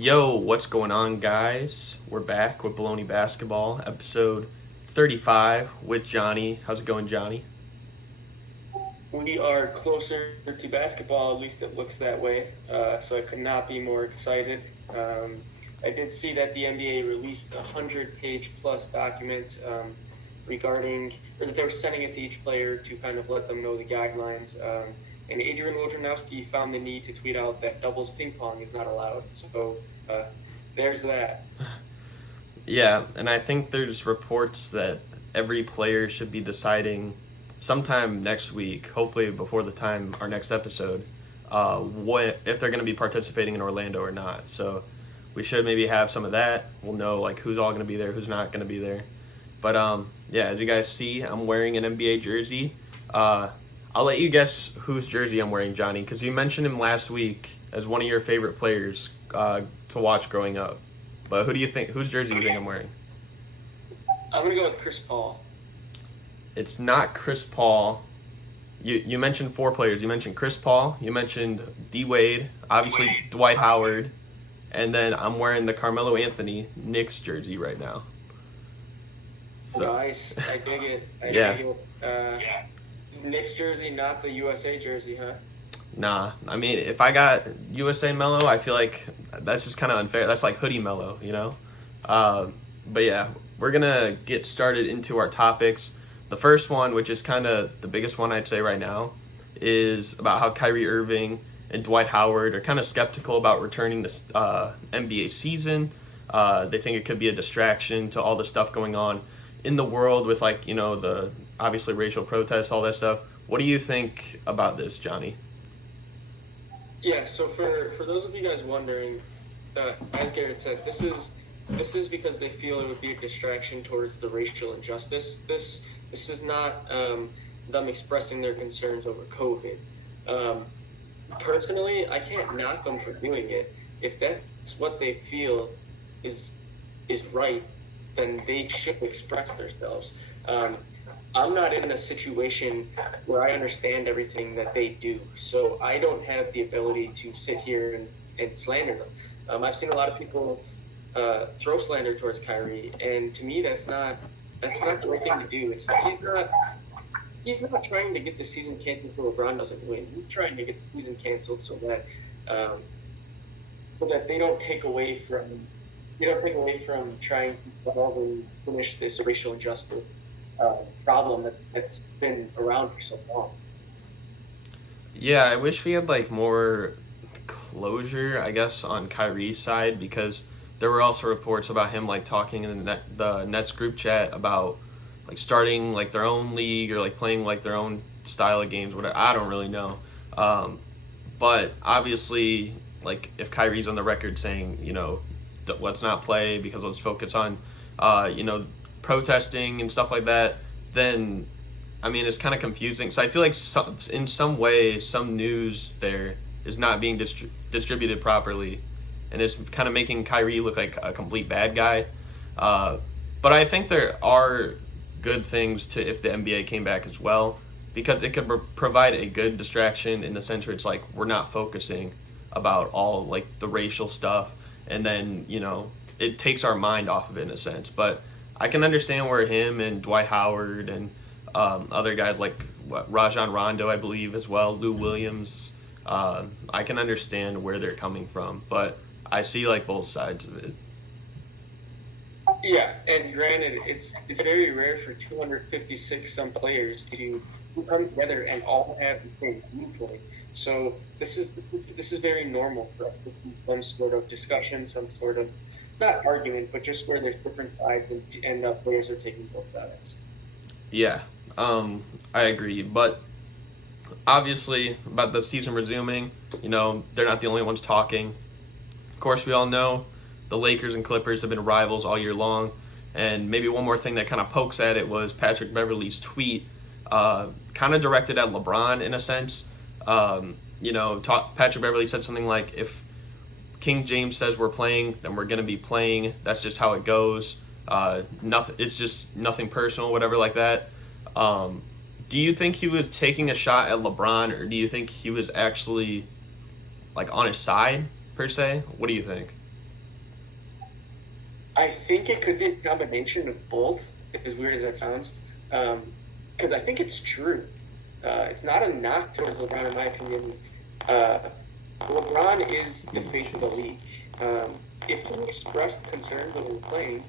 Yo, what's going on, guys? We're back with Bullony Basketball, episode 35 with Johnny. How's it going, Johnny? We are closer to basketball, at least it looks that way. So I could not be more excited. I did see that the NBA released a 100-page plus document regarding, or that they were sending it to each player to kind of let them know the guidelines. And Adrian Wojnarowski found the need to tweet out that doubles ping pong is not allowed. So there's that. Yeah, and I think there's reports that every player should be deciding sometime next week, hopefully before the time our next episode, what if they're going to be participating in Orlando or not. So we should maybe have some of that. We'll know like who's all going to be there, who's not going to be there. But yeah, as you guys see, I'm wearing an NBA jersey. I'll let you guess whose jersey I'm wearing, Johnny, because you mentioned him last week as one of your favorite players to watch growing up. But who do you think? Whose jersey do you think I'm wearing? I'm going to go with Chris Paul. It's not Chris Paul. You mentioned four players. You mentioned Chris Paul. You mentioned D. Wade. Obviously, Dwight Howard. And then I'm wearing the Carmelo Anthony Knicks jersey right now. So, nice. I dig it. I dig it. Knicks jersey, not the USA jersey, huh? Nah. I mean, if I got USA Mellow, I feel like that's just kind of unfair. That's like hoodie Mellow, you know? But yeah, we're going to get started into our topics. The first one, which is kind of the biggest one I'd say right now, is about how Kyrie Irving and Dwight Howard are kind of skeptical about returning this NBA season. They think it could be a distraction to all the stuff going on in the world with, like, you know, the obviously racial protests, all that stuff. What do you think about this, Johnny? Yeah, so for those of you guys wondering, as Garrett said, this is because they feel it would be a distraction towards the racial injustice. This is not them expressing their concerns over COVID. Personally, I can't knock them for doing it. If that's what they feel is right, then they should express themselves. I'm not in a situation where I understand everything that they do, so I don't have the ability to sit here and slander them. I've seen a lot of people throw slander towards Kyrie, and to me, that's not the right thing to do. He's not trying to get the season canceled so LeBron doesn't win. He's trying to get the season canceled so that they don't take away from trying to solve and finish this racial injustice problem that's been around for so long. Yeah, I wish we had like more closure, I guess, on Kyrie's side, because there were also reports about him like talking in the Nets group chat about like starting like their own league or like playing like their own style of games, whatever. I don't really know. But obviously, like if Kyrie's on the record saying, you know, let's not play because let's focus on, you know, protesting and stuff like that, then, I mean, it's kind of confusing. So I feel like in some way, some news there is not being distributed properly, and it's kind of making Kyrie look like a complete bad guy. But I think there are good things to if the NBA came back as well, because it could provide a good distraction in the sense where it's like we're not focusing about all like the racial stuff, and then, you know, it takes our mind off of it in a sense. But I can understand where him and Dwight Howard and other guys like Rajon Rondo, I believe, as well, Lou Williams, I can understand where they're coming from, but I see like both sides of it. Yeah, and granted, it's very rare for 256 some players to come together and all have the same viewpoint. So this is very normal for us to see some sort of discussion, some sort of not argument, but just where there's different sides and players are taking both sides. Yeah, I agree. But obviously, about the season resuming, you know, they're not the only ones talking. Of course, we all know the Lakers and Clippers have been rivals all year long. And maybe one more thing that kind of pokes at it was Patrick Beverley's tweet, kind of directed at LeBron in a sense. You know, Patrick Beverley said something like, if King James says we're playing, then we're going to be playing. That's just how it goes. Nothing. It's just nothing personal, whatever like that. Do you think he was taking a shot at LeBron, or do you think he was actually like on his side per se? What do you think? I think it could be a combination of both, as weird as that sounds, because I think it's true. It's not a knock towards LeBron, in my opinion. LeBron is the face of the league. If he expressed concerns over playing,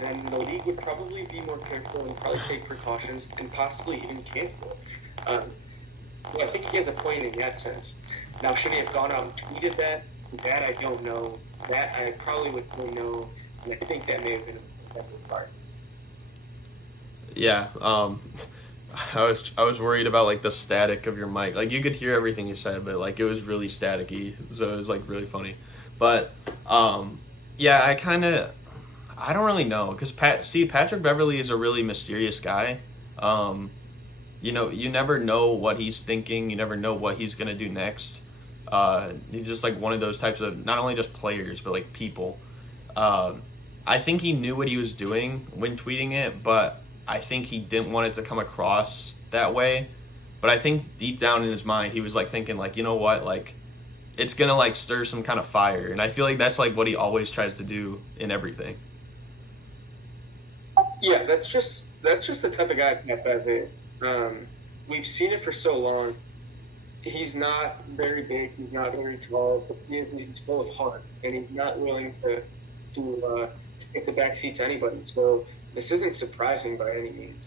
then the league would probably be more careful and probably take precautions and possibly even cancel it. So I think he has a point in that sense. Now, should he have gone out and tweeted that? That I don't know. That I probably would say no, and I think that may have been a part. Yeah, I was worried about like the static of your mic. Like you could hear everything you said, but like it was really staticky, so it was like really funny. But yeah, I don't really know because Patrick Beverley is a really mysterious guy. You know, you never know what he's thinking. You never know what he's gonna do next. He's just like one of those types of not only just players but like people. I think he knew what he was doing when tweeting it, but I think he didn't want it to come across that way. But I think deep down in his mind, he was like thinking like, you know what, like it's gonna like stir some kind of fire, and I feel like that's like what he always tries to do in everything. Yeah, that's just the type of guy Pat Bev is. We've seen it for so long. He's not very big. He's not very tall, but he's full of heart, and he's not willing to take the backseat to anybody. So this isn't surprising by any means.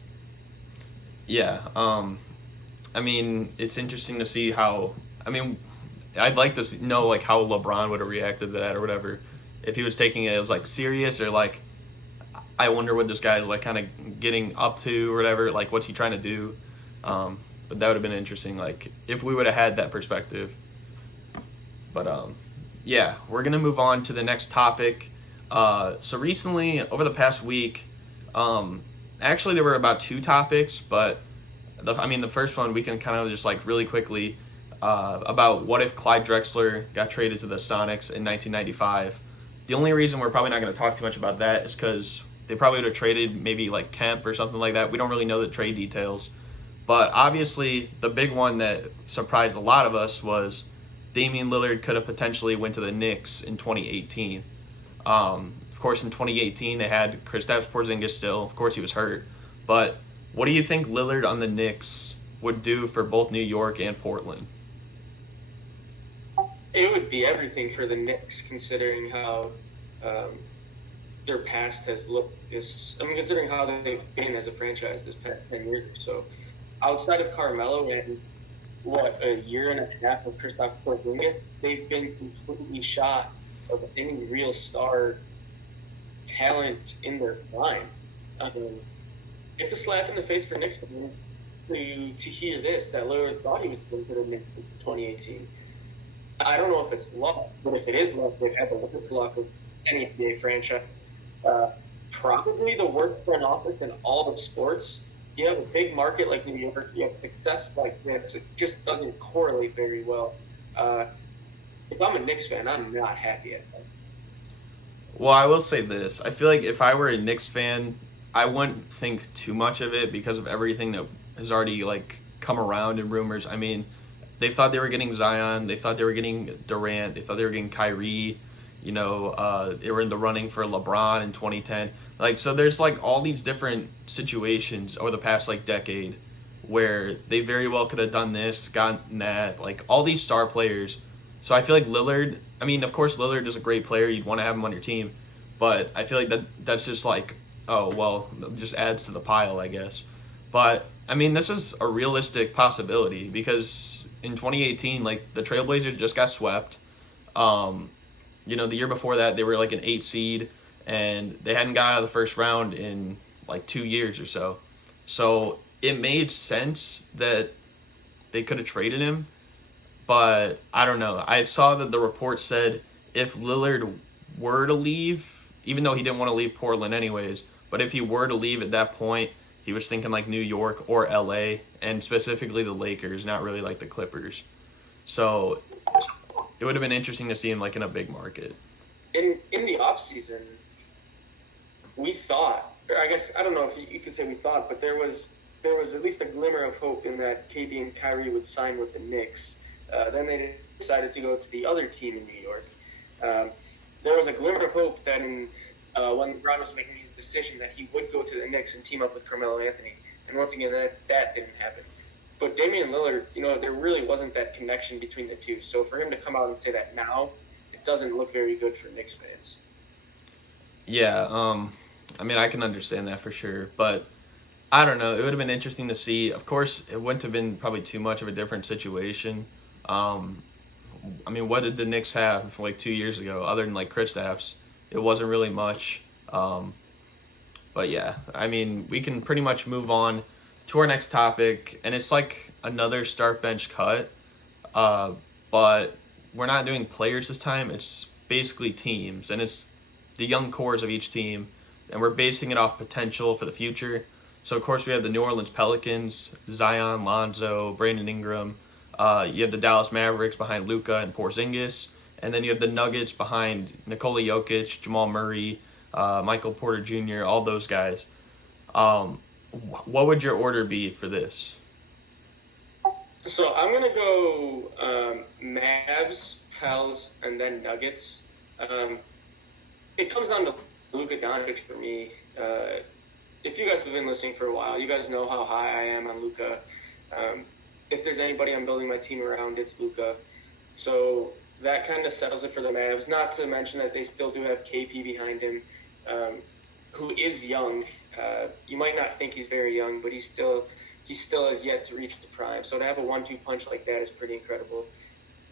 Yeah. I mean, it's interesting to see how. I mean, I'd like to know like how LeBron would have reacted to that or whatever, if he was taking it as like serious or like, I wonder what this guy's like kind of getting up to or whatever. Like, what's he trying to do? But that would have been interesting, like, if we would have had that perspective. But, yeah, we're going to move on to the next topic. So recently, over the past week, actually there were about two topics, but, the first one we can kind of just, like, really quickly, about what if Clyde Drexler got traded to the Sonics in 1995. The only reason we're probably not going to talk too much about that is because they probably would have traded maybe, like, Kemp or something like that. We don't really know the trade details. But obviously, the big one that surprised a lot of us was Damian Lillard could have potentially went to the Knicks in 2018. Of course, in 2018, they had Kristaps Porzingis still. Of course, he was hurt. But what do you think Lillard on the Knicks would do for both New York and Portland? It would be everything for the Knicks, considering how their past has looked. Considering how they've been as a franchise this past 10 years. So, outside of Carmelo and a year and a half of Kristaps Porzingis, they've been completely shot of any real star talent in their prime. It's a slap in the face for Knicks fans to hear this, that Lillard thought he was going to the Knicks in 2018. I don't know if it's luck, but if it is luck, they've had the worst luck of any NBA franchise. Probably the worst front office in all of sports. You have a big market like New York, you have success like this, it just doesn't correlate very well. If I'm a Knicks fan, I'm not happy at that. Well, I will say this. I feel like if I were a Knicks fan, I wouldn't think too much of it because of everything that has already like come around in rumors. I mean, they thought they were getting Zion, they thought they were getting Durant, they thought they were getting Kyrie. You know, they were in the running for LeBron in 2010. Like, so there's like all these different situations over the past like decade where they very well could have done this, gotten that, like all these star players. So I feel like Lillard, I mean, of course Lillard is a great player. You'd want to have him on your team. But I feel like that's just like, oh, well, just adds to the pile, I guess. But, I mean, this is a realistic possibility because in 2018, like the Trailblazers just got swept. You know, the year before that, they were like an 8 seed, and they hadn't got out of the first round in like 2 years or so. So it made sense that they could have traded him, but I don't know. I saw that the report said if Lillard were to leave, even though he didn't want to leave Portland anyways, but if he were to leave at that point, he was thinking like New York or LA, and specifically the Lakers, not really like the Clippers. So it would have been interesting to see him like in a big market. In the offseason, we thought, or I guess I don't know if you could say we thought, but there was at least a glimmer of hope in that KD and Kyrie would sign with the Knicks. Then they decided to go to the other team in New York. There was a glimmer of hope that in when LeBron was making his decision that he would go to the Knicks and team up with Carmelo Anthony. And once again, that didn't happen. But Damian Lillard, there really wasn't that connection between the two. So for him to come out and say that now, it doesn't look very good for Knicks fans. Yeah, I mean, I can understand that for sure, but I don't know. It would have been interesting to see. Of course, it wouldn't have been probably too much of a different situation. I mean, what did the Knicks have like 2 years ago other than like Kristaps? It wasn't really much. But yeah, I mean, we can pretty much move on to our next topic, and it's like another start bench cut, but we're not doing players this time. It's basically teams, and it's the young cores of each team, and we're basing it off potential for the future. So, of course, we have the New Orleans Pelicans, Zion, Lonzo, Brandon Ingram. You have the Dallas Mavericks behind Luka and Porzingis. And then you have the Nuggets behind Nikola Jokic, Jamal Murray, Michael Porter Jr., all those guys. What would your order be for this? So I'm going to go Mavs, Pels, and then Nuggets. It comes down to Luka Doncic for me. If you guys have been listening for a while, you guys know how high I am on Luka. If there's anybody I'm building my team around, it's Luka. So that kind of settles it for the Mavs. Not to mention that they still do have KP behind him, who is young. You might not think he's very young, but he still has yet to reach the prime. So to have a 1-2 punch like that is pretty incredible.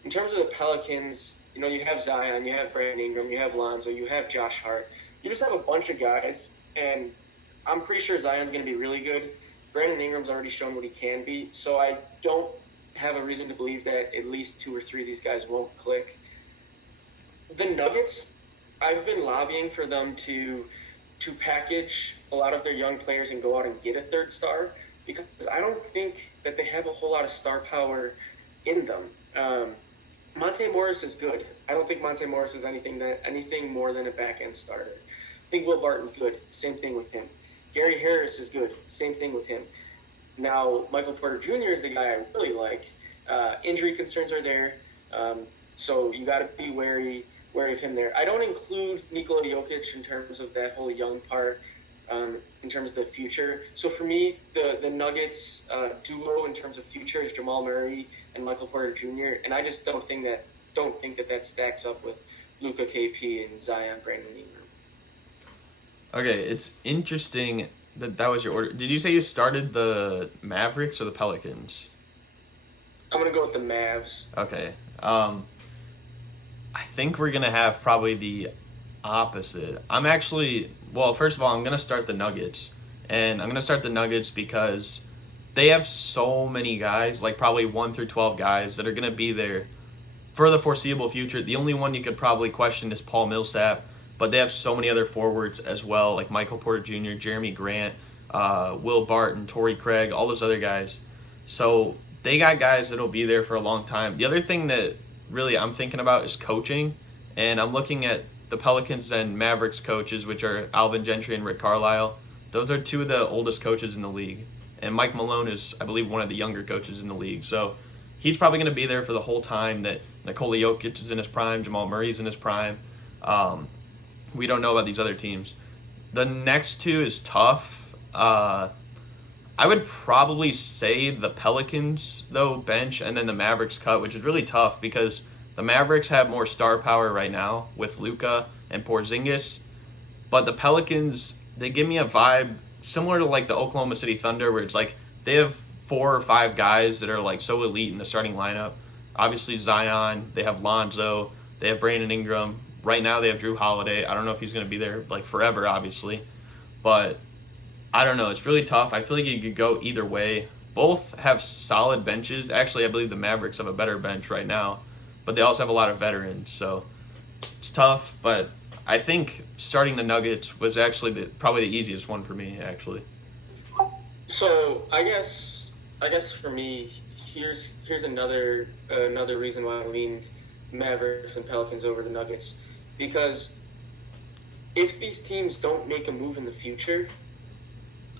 In terms of the Pelicans, you have Zion, you have Brandon Ingram, you have Lonzo, you have Josh Hart. You just have a bunch of guys, and I'm pretty sure Zion's going to be really good. Brandon Ingram's already shown what he can be, so I don't have a reason to believe that at least 2 or 3 of these guys won't click. The Nuggets, I've been lobbying for them to package a lot of their young players and go out and get a third star, because I don't think that they have a whole lot of star power in them. Monte Morris is good. I don't think Monte Morris is anything more than a back-end starter. I think Will Barton's good. Same thing with him. Gary Harris is good. Same thing with him. Now, Michael Porter Jr. is the guy I really like. Injury concerns are there, so you got to be wary of him there. I don't include Nikola Jokic in terms of that whole young part, in terms of the future. So for me, the Nuggets duo in terms of future is Jamal Murray and Michael Porter Jr. And I just don't think that stacks up with Luka, KP, and Zion, Brandon Ingram. Okay, it's interesting that was your order. Did you say you started the Mavericks or the Pelicans? I'm going to go with the Mavs. Okay. I think we're going to have probably the opposite. First of all, I'm going to start the Nuggets. And I'm going to start the Nuggets because they have so many guys, like probably 1 through 12 guys that are going to be there for the foreseeable future. The only one you could probably question is Paul Millsap. But they have so many other forwards as well, like Michael Porter Jr., Jeremy Grant, Will Barton, Torrey Craig, all those other guys. So they got guys that'll be there for a long time. The other thing that really I'm thinking about is coaching. And I'm looking at the Pelicans and Mavericks coaches, which are Alvin Gentry and Rick Carlisle. Those are 2 of the oldest coaches in the league. And Mike Malone is, I believe, one of the younger coaches in the league. So he's probably going to be there for the whole time that Nikola Jokic is in his prime, Jamal Murray's in his prime. We don't know about these other teams. The next 2 is tough. I would probably say the Pelicans, though, bench, and then the Mavericks cut, which is really tough because the Mavericks have more star power right now with Luka and Porzingis. But the Pelicans, they give me a vibe similar to like the Oklahoma City Thunder, where it's like they have 4 or 5 guys that are like so elite in the starting lineup. Obviously Zion, they have Lonzo, they have Brandon Ingram. Right now they have Drew Holiday. I don't know if he's going to be there like forever, obviously. But I don't know. It's really tough. I feel like you could go either way. Both have solid benches. Actually, I believe the Mavericks have a better bench right now. But they also have a lot of veterans. So it's tough. But I think starting the Nuggets was actually probably the easiest one for me, actually. So I guess for me, here's another reason why I leaned Mavericks and Pelicans over the Nuggets. Because if these teams don't make a move in the future,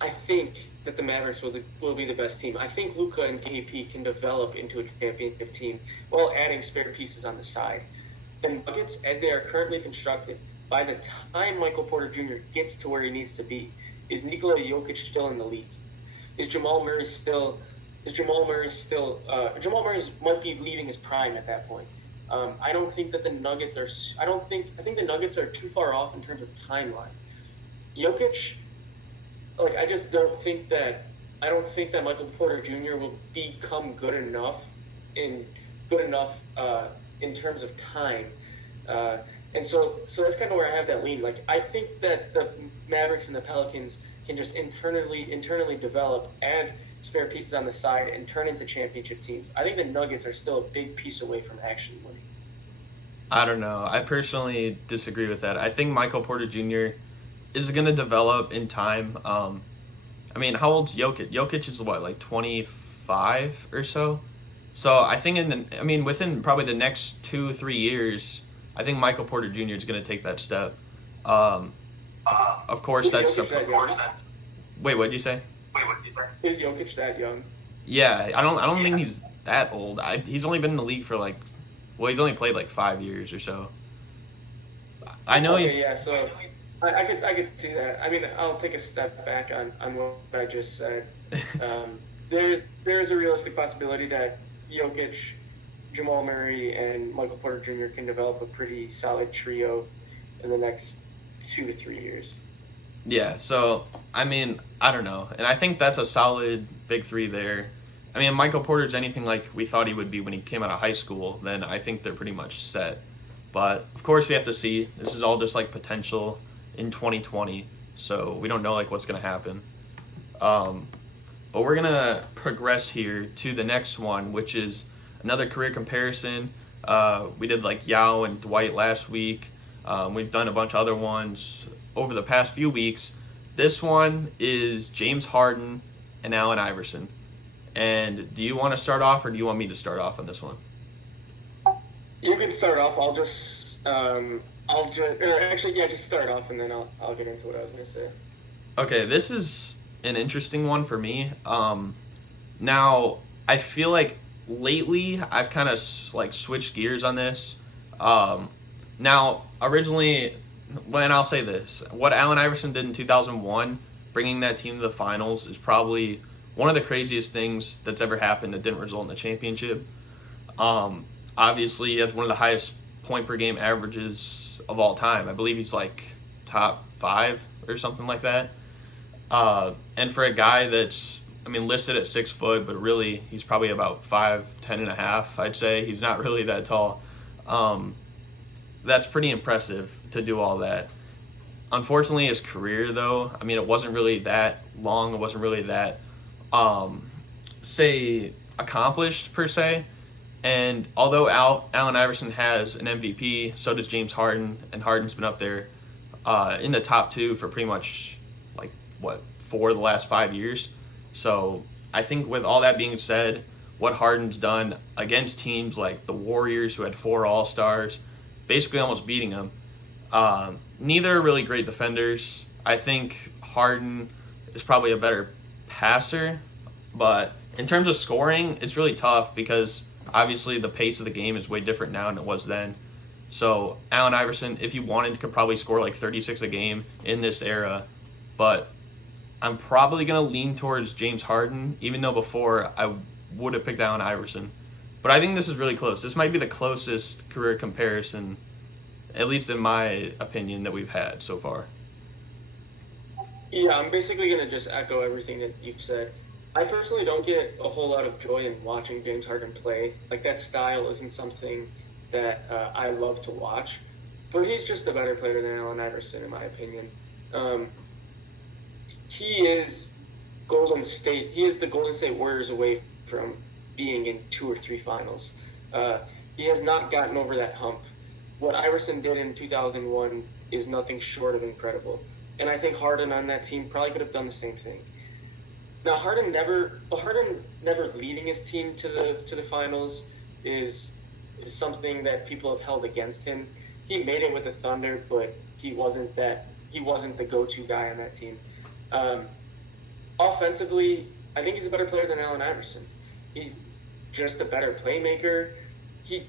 I think that the Mavericks will be the best team. I think Luka and KP can develop into a championship team while adding spare pieces on the side. The Nuggets, as they are currently constructed, by the time Michael Porter Jr. gets to where he needs to be, is Nikola Jokic still in the league? Is Jamal Murray still? Jamal Murray might be leaving his prime at that point. I don't think that the Nuggets are. I think the Nuggets are too far off in terms of timeline. Jokic, like I just don't think that. I don't think that Michael Porter Jr. will become good enough in terms of time. And so that's kind of where I have that lean. Like I think that the Mavericks and the Pelicans can just internally develop, add spare pieces on the side, and turn into championship teams. I think the Nuggets are still a big piece away from actually winning. I don't know. I personally disagree with that. I think Michael Porter Jr. is going to develop in time. I mean, how old's Jokic? Jokic is what, like 25 or so? So I think within probably the next 2-3 years, I think Michael Porter Jr. is going to take that step. Of course, that's Wait, what did you say? Is Jokic that young? Yeah, I don't think he's that old. He's only been in the league for he's only played like 5 years or so. I know he's. Yeah, so I could see that. I mean, I'll take a step back on what I just said. There is a realistic possibility that Jokic, Jamal Murray, and Michael Porter Jr. can develop a pretty solid trio in the next 2 to 3 years. Yeah, so, I mean, I don't know. And I think that's a solid big three there. I mean, if Michael Porter's anything like we thought he would be when he came out of high school, then I think they're pretty much set. But, of course, we have to see. This is all just, potential in 2020. So, we don't know, what's going to happen. But we're going to progress here to the next one, which is another career comparison. We did, Yao and Dwight last week. We've done a bunch of other ones over the past few weeks. This one is James Harden and Allen Iverson. And do you want to start off, or do you want me to start off on this one? You can start off. Just start off, and then I'll get into what I was going to say. Okay, this is an interesting one for me. Now, I feel like lately I've kind of switched gears on this. Now, originally, and I'll say this, what Allen Iverson did in 2001, bringing that team to the finals, is probably one of the craziest things that's ever happened that didn't result in a championship. Obviously, he has one of the highest point per game averages of all time. I believe he's top 5 or something like that. And for a guy that's, listed at 6 foot, but really he's probably about 5'10" and a half, I'd say. He's not really that tall. That's pretty impressive to do all that. Unfortunately, his career, though, it wasn't really that long. It wasn't really that, accomplished, per se. And although Allen Iverson has an MVP, so does James Harden, and Harden's been up there in the top 2 for pretty much, 4 of the last 5 years. So I think with all that being said, what Harden's done against teams like the Warriors, who had 4 All-Stars, basically almost beating them. Neither are really great defenders. I think Harden is probably a better passer, but in terms of scoring, it's really tough because obviously the pace of the game is way different now than it was then. So Allen Iverson, if you wanted, could probably score 36 a game in this era, but I'm probably going to lean towards James Harden, even though before I would have picked Allen Iverson. But I think this is really close. This might be the closest career comparison, at least in my opinion, that we've had so far. Yeah, I'm basically going to just echo everything that you've said. I personally don't get a whole lot of joy in watching James Harden play. That style isn't something that I love to watch. But he's just a better player than Allen Iverson, in my opinion. He is Golden State. He is the Golden State Warriors away from being in 2 or 3 finals. He has not gotten over that hump. What Iverson did in 2001 is nothing short of incredible. And I think Harden on that team probably could have done the same thing. Now, Harden never leading his team to the finals is something that people have held against him. He made it with the Thunder, but he wasn't the go-to guy on that team. Offensively, I think he's a better player than Allen Iverson. He's just a better playmaker. He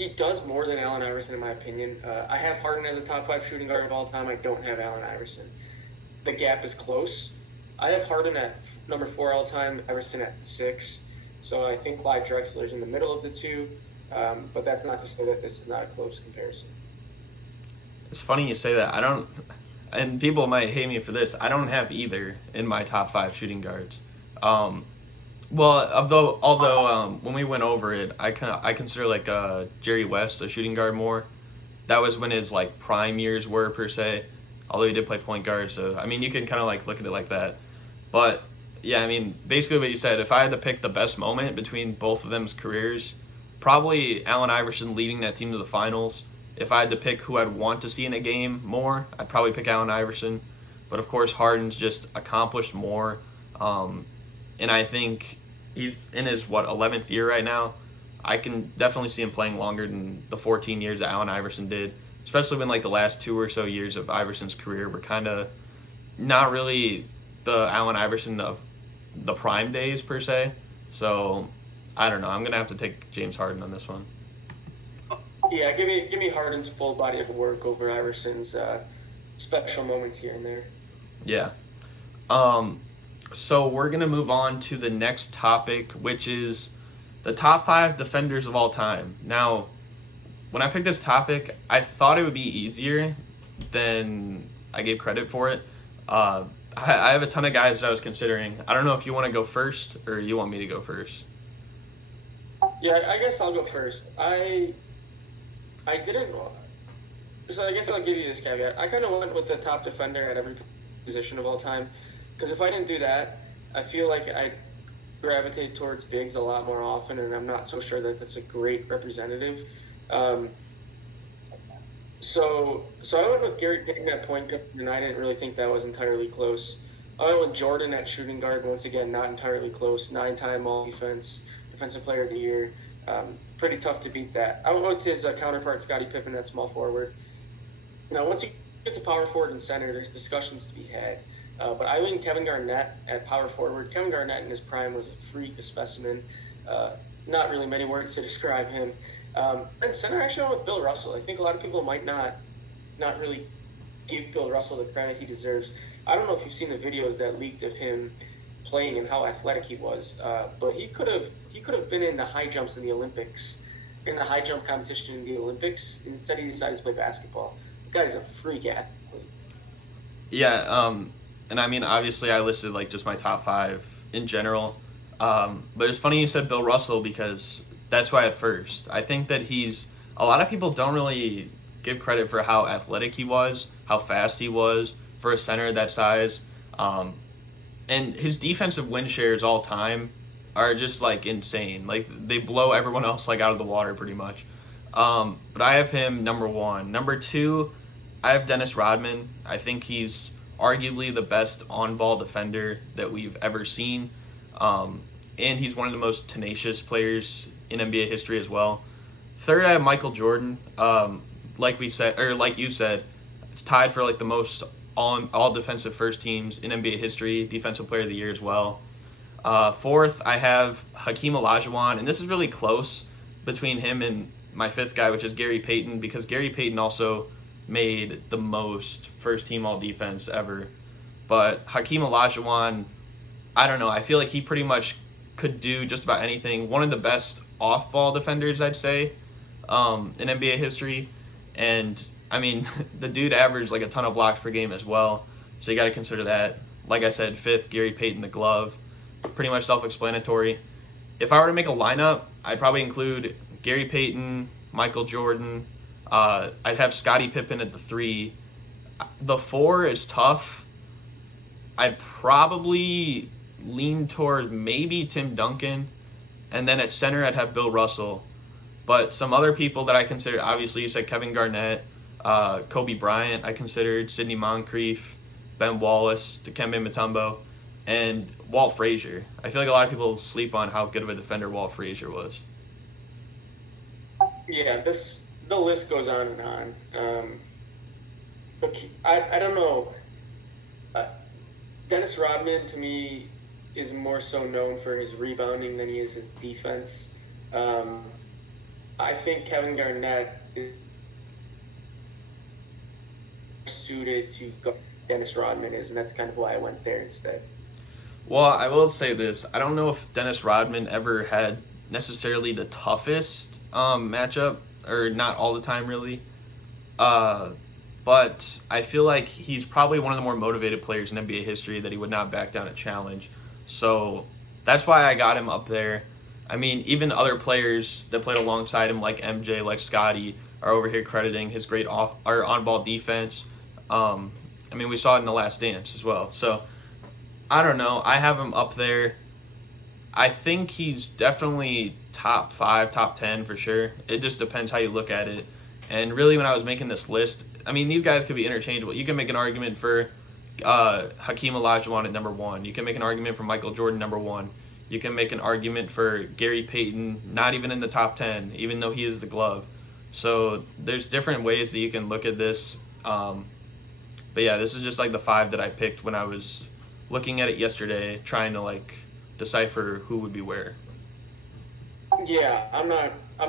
he does more than Allen Iverson, in my opinion. I have Harden as a top 5 shooting guard of all time. I don't have Allen Iverson. The gap is close. I have Harden at number 4 all time, Iverson at 6. So I think Clyde Drexler is in the middle of the two. But that's not to say that this is not a close comparison. It's funny you say that. I don't, and people might hate me for this. I don't have either in my top 5 shooting guards. Although when we went over it, I consider like Jerry West a shooting guard more. That was when his like prime years were per se. Although he did play point guard, so I mean you can kind of like look at it like that. But yeah, I mean basically what you said. If I had to pick the best moment between both of them's careers, probably Allen Iverson leading that team to the finals. If I had to pick who I'd want to see in a game more, I'd probably pick Allen Iverson. But of course, Harden's just accomplished more. And I think he's in his, 11th year right now. I can definitely see him playing longer than the 14 years that Allen Iverson did. Especially when like the last 2 or so years of Iverson's career were kind of not really the Allen Iverson of the prime days per se. So I don't know. I'm going to have to take James Harden on this one. Yeah, give me Harden's full body of work over Iverson's special moments here and there. Yeah. So we're going to move on to the next topic, which is the top 5 defenders of all time. Now, when I picked this topic, I thought it would be easier than I gave credit for it. I have a ton of guys that I was considering. I don't know if you want to go first or you want me to go first. Yeah, I guess I'll go first. I didn't. So I guess I'll give you this caveat. I kind of went with the top defender at every position of all time. Because if I didn't do that, I feel like I'd gravitate towards bigs a lot more often, and I'm not so sure that that's a great representative. So I went with Gary Payton at point guard, and I didn't really think that was entirely close. I went with Jordan at shooting guard, once again, not entirely close. 9-time All-Defense, Defensive Player of the Year. Pretty tough to beat that. I went with his counterpart, Scottie Pippen, at small forward. Now, once you get to power forward and center, there's discussions to be had. But I lean Kevin Garnett at power forward. Kevin Garnett in his prime was a freak, a specimen. Not really many words to describe him. And center, actually, I went with Bill Russell. I think a lot of people might not really give Bill Russell the credit he deserves. I don't know if you've seen the videos that leaked of him playing and how athletic he was, but he could have been in the high jumps in the Olympics, in the high jump competition in the Olympics. Instead, he decided to play basketball. The guy's a freak athlete. Yeah, and I mean, obviously, I listed like just my top 5 in general. But it's funny you said Bill Russell because that's why at first. I think that a lot of people don't really give credit for how athletic he was, how fast he was for a center that size. And his defensive win shares all time are just like insane. Like they blow everyone else like out of the water pretty much. But I have him number 1. Number 2, I have Dennis Rodman. I think he's arguably the best on-ball defender that we've ever seen. And he's one of the most tenacious players in NBA history as well. 3rd, I have Michael Jordan. Like you said, it's tied for like the most all defensive first teams in NBA history, defensive player of the year as well. 4th, I have Hakeem Olajuwon, and this is really close between him and my 5th guy, which is Gary Payton, because Gary Payton also made the most first team all defense ever. But Hakeem Olajuwon, I don't know, I feel like he pretty much could do just about anything. One of the best off-ball defenders, I'd say, in NBA history. And I mean, the dude averaged like a ton of blocks per game as well, so you got to consider that. Like I said, 5th, Gary Payton, the glove. Pretty much self-explanatory. If I were to make a lineup, I'd probably include Gary Payton, Michael Jordan. I'd have Scottie Pippen at the 3. The 4 is tough. I'd probably lean toward maybe Tim Duncan. And then at center, I'd have Bill Russell. But some other people that I consider, obviously, you said Kevin Garnett, Kobe Bryant, I considered Sidney Moncrief, Ben Wallace, Dikembe Mutombo, and Walt Frazier. I feel like a lot of people sleep on how good of a defender Walt Frazier was. Yeah, the list goes on and on. But I don't know. Dennis Rodman, to me, is more so known for his rebounding than he is his defense. I think Kevin Garnett is suited to go Dennis Rodman is, and that's kind of why I went there instead. Well, I will say this. I don't know if Dennis Rodman ever had necessarily the toughest matchup, or not all the time really. But I feel like he's probably one of the more motivated players in NBA history that he would not back down a challenge. So that's why I got him up there. I mean, even other players that played alongside him, like MJ, like Scotty, are over here crediting his great on-ball defense. I mean, we saw it in The Last Dance as well. So I don't know. I have him up there. I think he's definitely top 5, top 10 for sure. It just depends how you look at it. And really, when I was making this list, I mean, these guys could be interchangeable. You can make an argument for Hakeem Olajuwon at number 1. You can make an argument for Michael Jordan number 1. You can make an argument for Gary Payton, not even in the top 10, even though he is the glove. So there's different ways that you can look at this. But yeah, this is just like the 5 that I picked when I was looking at it yesterday, trying to like decipher who would be where. Yeah, I'm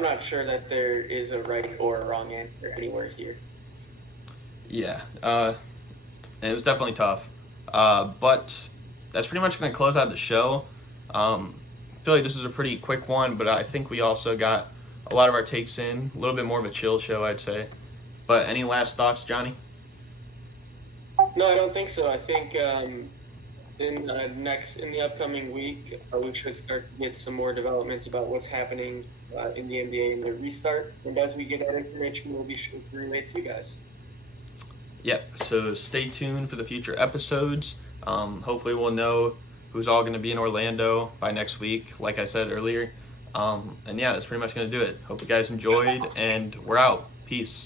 not sure that there is a right or a wrong answer anywhere here. Yeah, and it was definitely tough. But that's pretty much going to close out the show. I feel like this is a pretty quick one, but I think we also got a lot of our takes in. A little bit more of a chill show, I'd say. But any last thoughts, Johnny? No, I don't think so. I think in the upcoming week, we should start to get some more developments about what's happening in the NBA and the restart. And as we get that information, we'll be sure to relay to you guys. Yep. So stay tuned for the future episodes. Hopefully, we'll know who's all going to be in Orlando by next week, like I said earlier. And yeah, that's pretty much going to do it. Hope you guys enjoyed, and we're out. Peace.